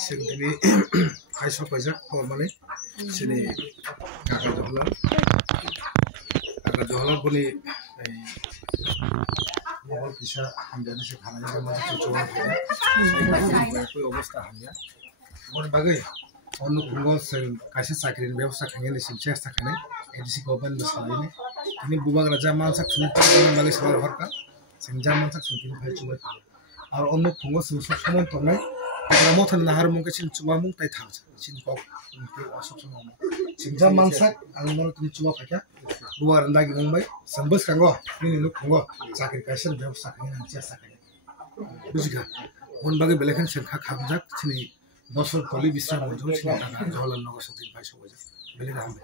Sini kaisa pajak formally sini Kakak Johla boni mohon bisa hamjani se khana jaga masa cucuan koi obostha hamya bon bagai onu kungo kaisa sakrin ব্যবস্থা khangeni sin chesta khane edisi government besalai ini bubag raja mansak suni bagai sawal horka singja mansak suni phai chubai ar onu kungo susuk somon tonai Ramotan nahar mungkin sin coba mung tai thang sin kok untuk asok sama singja mansak ang mau tuni coba pakai luar lagi mumbai sambus kanggo ini nuk kanggo sakit kasih ବ୍ୟବস্থা kanggo nanti sakit buziga mon bagi belekan sengkha khamjak sini bosor toli bisra mojo sini daga jolan nogo sotin pai soja bele rambe